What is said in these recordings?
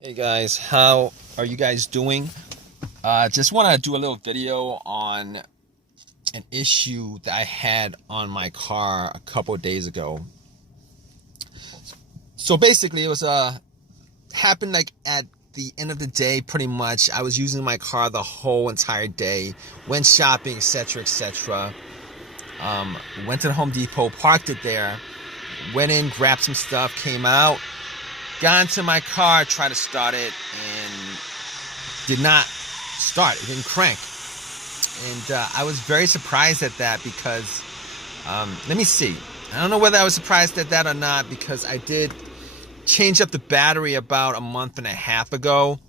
Hey guys, how are you guys doing? Just want to do a little video on an issue that I had on my car a couple of days ago. So basically, it was happened like at the end of the day. Pretty much, I was using my car the whole entire day, went shopping, etc., etc. Went to the Home Depot, parked it there, went in, grabbed some stuff, came out, got into my car, tried to start it, and did not start. It didn't crank. And I was very surprised at that because, let me see. I don't know whether I was surprised at that or not because I did change up the battery about a month and a half ago.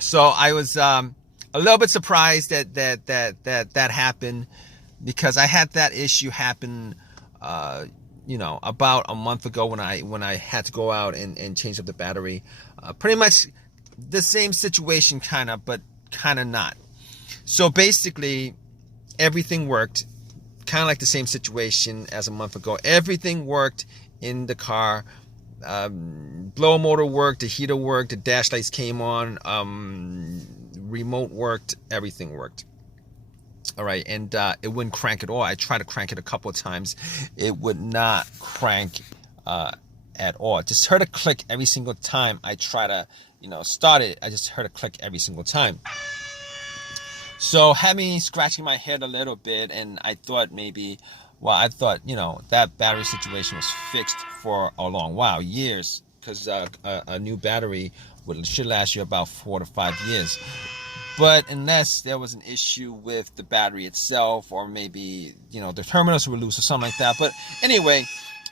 So I was a little bit surprised that happened because I had that issue happen, about a month ago when I had to go out and change up the battery. Pretty much the same situation, kind of, but kind of not. So basically, everything worked, kind of like the same situation as a month ago. Everything worked in the car. Blower motor worked, the heater worked, the dash lights came on, remote worked, everything worked. All right, and it wouldn't crank at all. I tried to crank it a couple of times. It would not crank at all. Just heard a click every single time I try to, start it. I just heard a click every single time. So had me scratching my head a little bit, and I thought that battery situation was fixed for a long while, years, because a new battery should last you about 4 to 5 years. But unless there was an issue with the battery itself, or maybe, the terminals were loose or something like that. But anyway,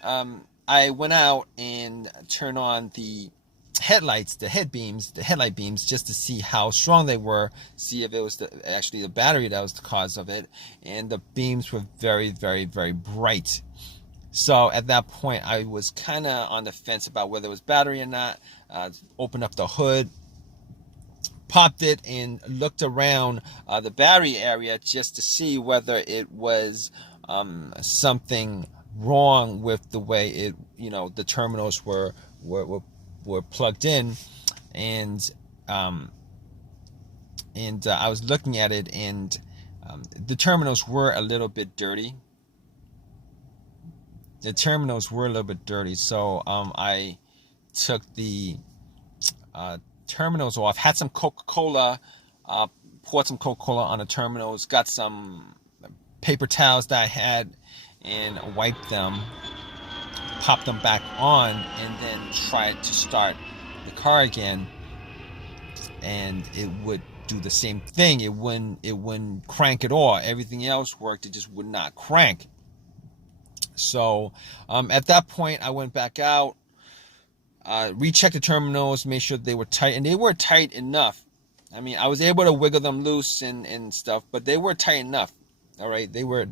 I went out and turned on the headlights, the headlight beams, just to see how strong they were, see if it was actually the battery that was the cause of it. And the beams were very, very, very bright. So at that point, I was kind of on the fence about whether it was battery or not. Opened up the hood, popped it, and looked around the battery area just to see whether it was something wrong with the way it, the terminals were plugged in, and I was looking at it, and the terminals were a little bit dirty. So I took the terminals off, had some Coca-Cola, poured some Coca-Cola on the terminals, got some paper towels that I had, and wiped them, popped them back on, and then tried to start the car again, and it would do the same thing. It wouldn't crank at all. Everything else worked, it just would not crank. So at that point, I went back out, rechecked the terminals, made sure they were tight, and they were tight enough. I mean, I was able to wiggle them loose and stuff, but they were tight enough. All right, they were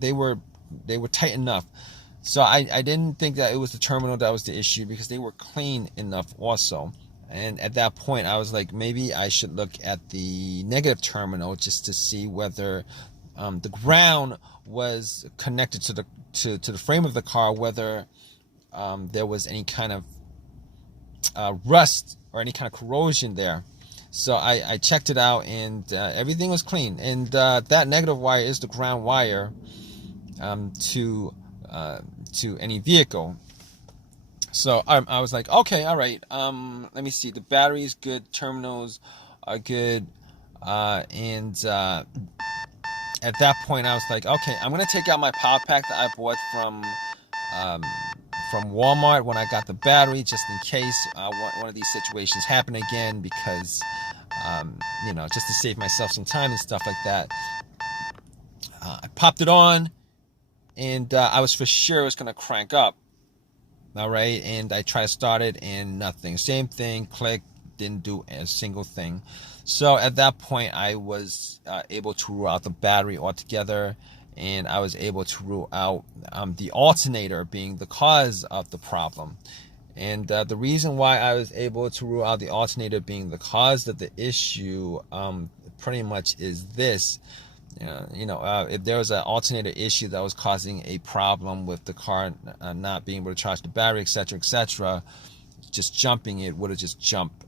tight enough. So I didn't think that it was the terminal that was the issue, because they were clean enough also. And at that point, I was like, maybe I should look at the negative terminal just to see whether the ground was connected to the frame of the car, whether there was any kind of rust or any kind of corrosion there. So I checked it out, and everything was clean. And that negative wire is the ground wire to any vehicle. So I was like, okay, all right. Let me see. The battery's good. Terminals are good. And at that point, I was like, okay, I'm gonna take out my power pack that I bought from Walmart when I got the battery, just in case one of these situations happen again, because just to save myself some time and stuff like that. I popped it on, and I was for sure it was gonna crank up. All right, and I tried to start it, and nothing. Same thing, click, didn't do a single thing. So at that point, I was able to rule out the battery altogether, and I was able to rule out the alternator being the cause of the problem. And the reason why I was able to rule out the alternator being the cause of the issue pretty much is this. If there was an alternator issue that was causing a problem with the car not being able to charge the battery, etc., etc., just jumping it would have just jumped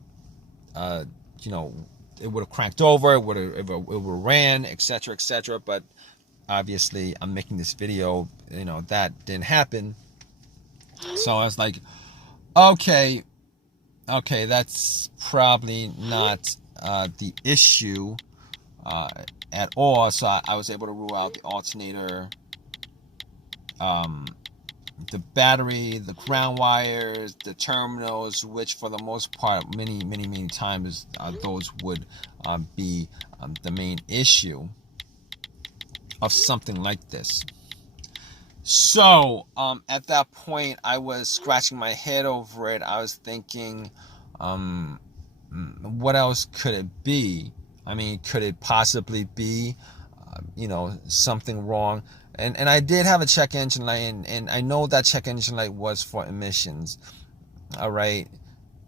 you know, it would have cranked over, it would have ran, etc., etc. But obviously, I'm making this video, you know, that didn't happen. So I was like, okay, that's probably not the issue at all. So I was able to rule out the alternator, the battery, the ground wires, the terminals, which for the most part, many times, those would be the main issue of something like this. So at that point, I was scratching my head over it. I was thinking, what else could it be? I mean, could it possibly be, you know, something wrong? And I did have a check engine light, and I know that check engine light was for emissions, all right?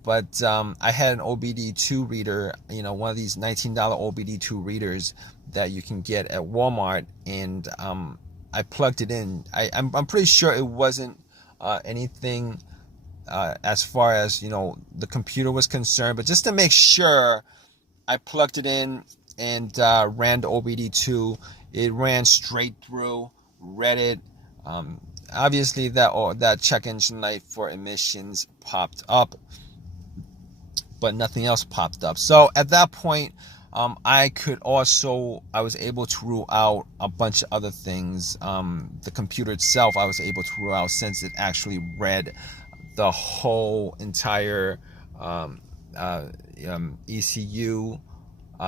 But I had an OBD2 reader, you know, one of these $19 OBD2 readers that you can get at Walmart, and I plugged it in. I'm pretty sure it wasn't anything as far as, you know, the computer was concerned, but just to make sure, I plugged it in and ran the OBD2. It ran straight through, read it. Obviously, that check engine light for emissions popped up, but nothing else popped up. So at that point, I was able to rule out a bunch of other things. The computer itself, I was able to rule out, since it actually read the whole entire ECU,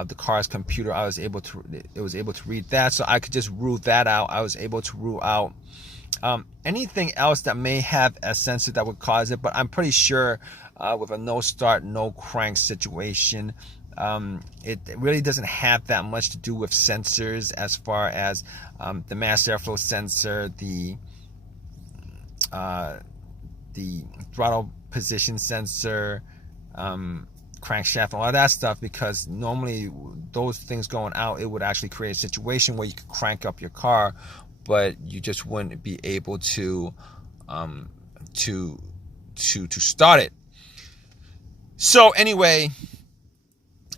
the car's computer. It was able to read that, so I could just rule that out. I was able to rule out anything else that may have a sensor that would cause it, but I'm pretty sure with a no start, no crank situation, it really doesn't have that much to do with sensors, as far as the mass airflow sensor, the throttle position sensor, crankshaft, and all that stuff, because normally those things going out, it would actually create a situation where you could crank up your car, but you just wouldn't be able to start it. So anyway,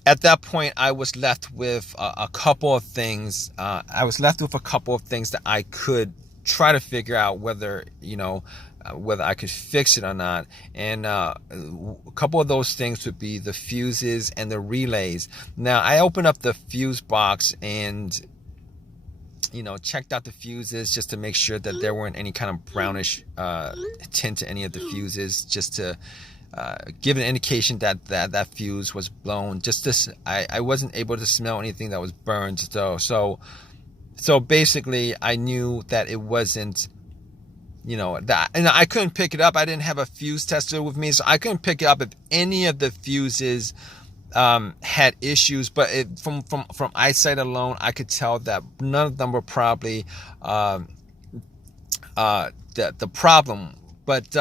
at that point, I was left with a couple of things. I was left with a couple of things that I could try to figure out whether, you know, whether I could fix it or not. And a couple of those things would be the fuses and the relays. Now, I opened up the fuse box and, you know, checked out the fuses just to make sure that there weren't any kind of brownish tint to any of the fuses, just to give an indication that fuse was blown. I wasn't able to smell anything that was burned, so basically I knew that it wasn't, you know, that, and I couldn't pick it up. I didn't have a fuse tester with me, so I couldn't pick it up if any of the fuses had issues. But from eyesight alone, I could tell that none of them were probably the problem. But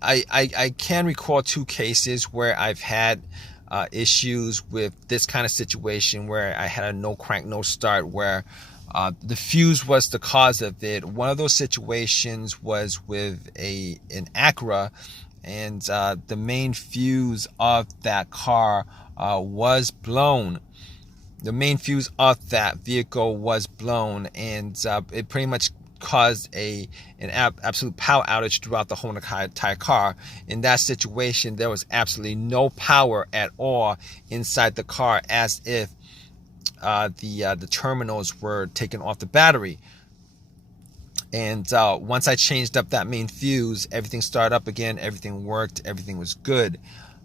I can recall two cases where I've had issues with this kind of situation, where I had a no crank, no start, where the fuse was the cause of it. One of those situations was with an Acura, and the main fuse of that car was blown. The main fuse of that vehicle was blown, and it pretty much caused an absolute power outage throughout the whole entire car. In that situation, there was absolutely no power at all inside the car, as if the terminals were taken off the battery. And once I changed up that main fuse, everything started up again, everything worked, everything was good.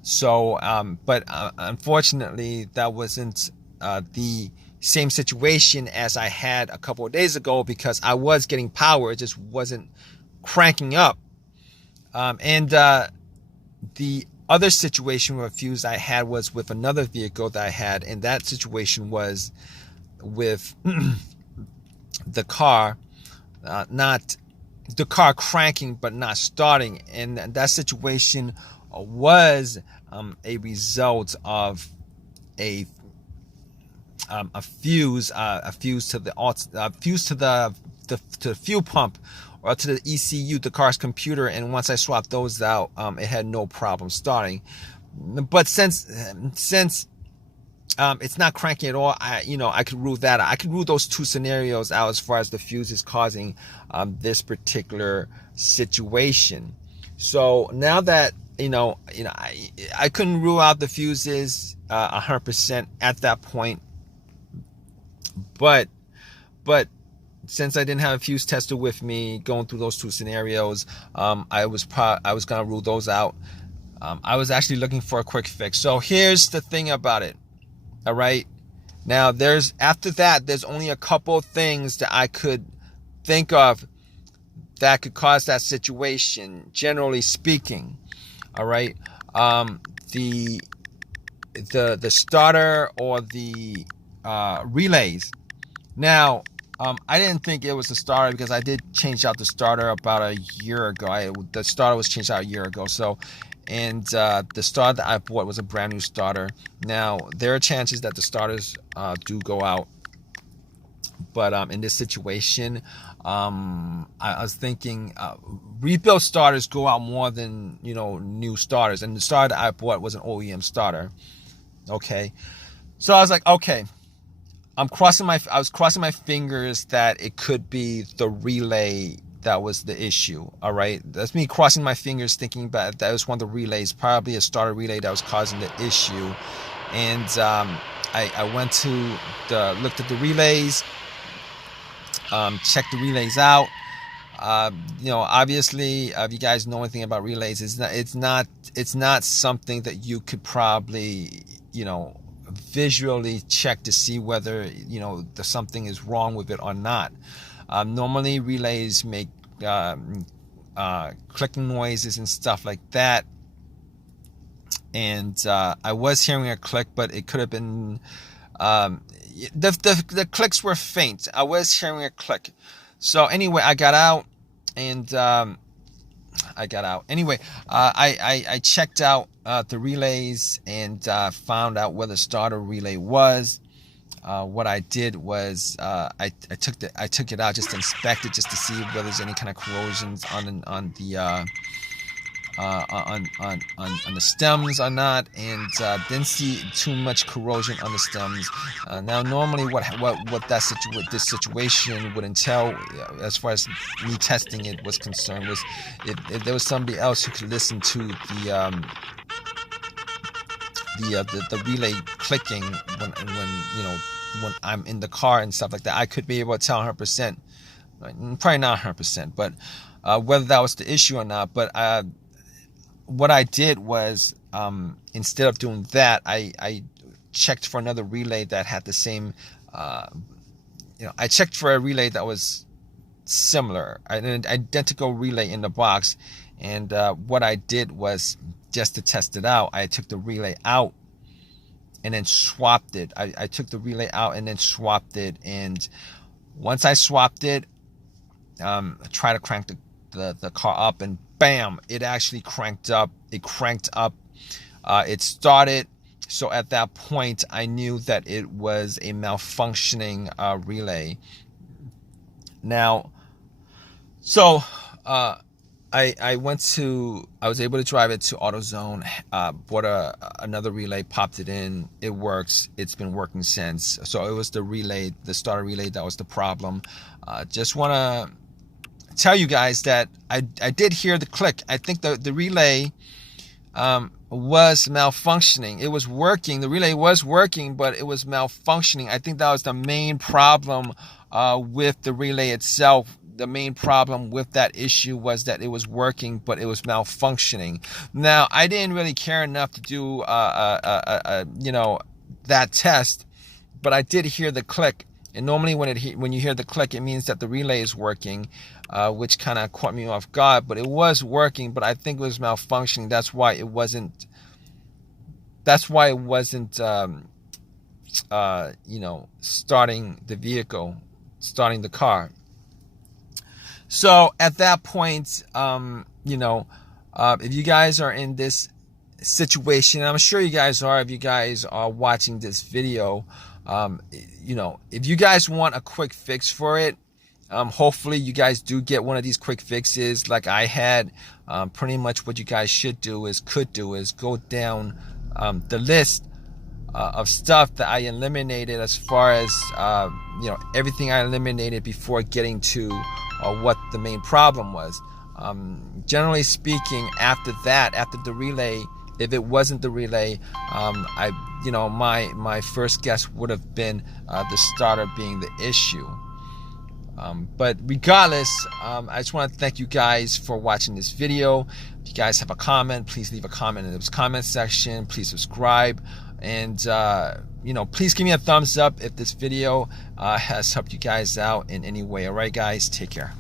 So but unfortunately, that wasn't the same situation as I had a couple of days ago, because I was getting power, it just wasn't cranking up. And the other situation with a fuse I had was with another vehicle that I had, and that situation was with the car, not the car cranking but not starting, and that situation was a result of a fuse to the fuel pump, or to the ECU, the car's computer. And once I swapped those out, it had no problem starting. But since it's not cranking at all, I could rule that out. I could rule those two scenarios out as far as the fuse is causing this particular situation. So now that I couldn't rule out the fuses 100% at that point, but since I didn't have a fuse tester with me going through those two scenarios, I was gonna rule those out. I was actually looking for a quick fix. So here's the thing about it. All right. Now after that, there's only a couple of things that I could think of that could cause that situation, generally speaking. All right. The starter or the relays. Now, I didn't think it was the starter because I did change out the starter about a year ago. The starter was changed out a year ago. So, and the starter that I bought was a brand new starter. Now, there are chances that the starters do go out. But in this situation, I was thinking rebuilt starters go out more than new starters. And the starter that I bought was an OEM starter. Okay, so I was like, okay, I was crossing my fingers that it could be the relay that was the issue. All right, that's me crossing my fingers, thinking about that was one of the relays, probably a starter relay that was causing the issue. And I went to looked at the relays. Check the relays out. Obviously, if you guys know anything about relays, it's not something that you could probably, visually check to see whether, something is wrong with it or not. Normally, relays make clicking noises and stuff like that. And I was hearing a click, but it could have been the clicks were faint. I was hearing a click. So anyway, I got out and Anyway, I checked out the relays and found out where the starter relay was. What I did was I took it out just to inspect it, just to see whether there's any kind of corrosions on the stems or not, and didn't see too much corrosion on the stems. Now, normally, what this situation would entail, as far as me testing it was concerned, was if there was somebody else who could listen to the relay clicking when I'm in the car and stuff like that, I could be able to tell 100%. Probably not 100%, but whether that was the issue or not. But what I did was, instead of doing that, I checked for another relay that had the same, I checked for a relay that was similar, an identical relay in the box. And what I did was, just to test it out, I took the relay out and then swapped it. I took the relay out and then swapped it. And once I swapped it, I tried to crank the car up, and bam, it actually cranked up. It cranked up. It started. So at that point, I knew that it was a malfunctioning relay. Now, so I was able to drive it to AutoZone, bought another relay, popped it in. It works. It's been working since. So it was the starter relay that was the problem. Just want to tell you guys that I did hear the click. I think the relay was malfunctioning. It was working. The relay was working, but it was malfunctioning. I think that was the main problem with the relay itself. The main problem with that issue was that it was working, but it was malfunctioning. Now, I didn't really care enough to do that test, but I did hear the click. And normally when you hear the click, it means that the relay is working, which kind of caught me off guard. But it was working, but I think it was malfunctioning. That's why it wasn't starting the vehicle, starting the car. So at that point, if you guys are in this situation, I'm sure you guys are, if you guys are watching this video, if you guys want a quick fix for it, Hopefully you guys do get one of these quick fixes like I had. Pretty much what you guys could do is go down the list of stuff that I eliminated, as far as everything I eliminated before getting to what the main problem was. Generally speaking, after the relay, if it wasn't the relay, my first guess would have been the starter being the issue. But regardless, I just want to thank you guys for watching this video. If you guys have a comment, please leave a comment in the comment section. Please subscribe, and please give me a thumbs up if this video has helped you guys out in any way. All right, guys, take care.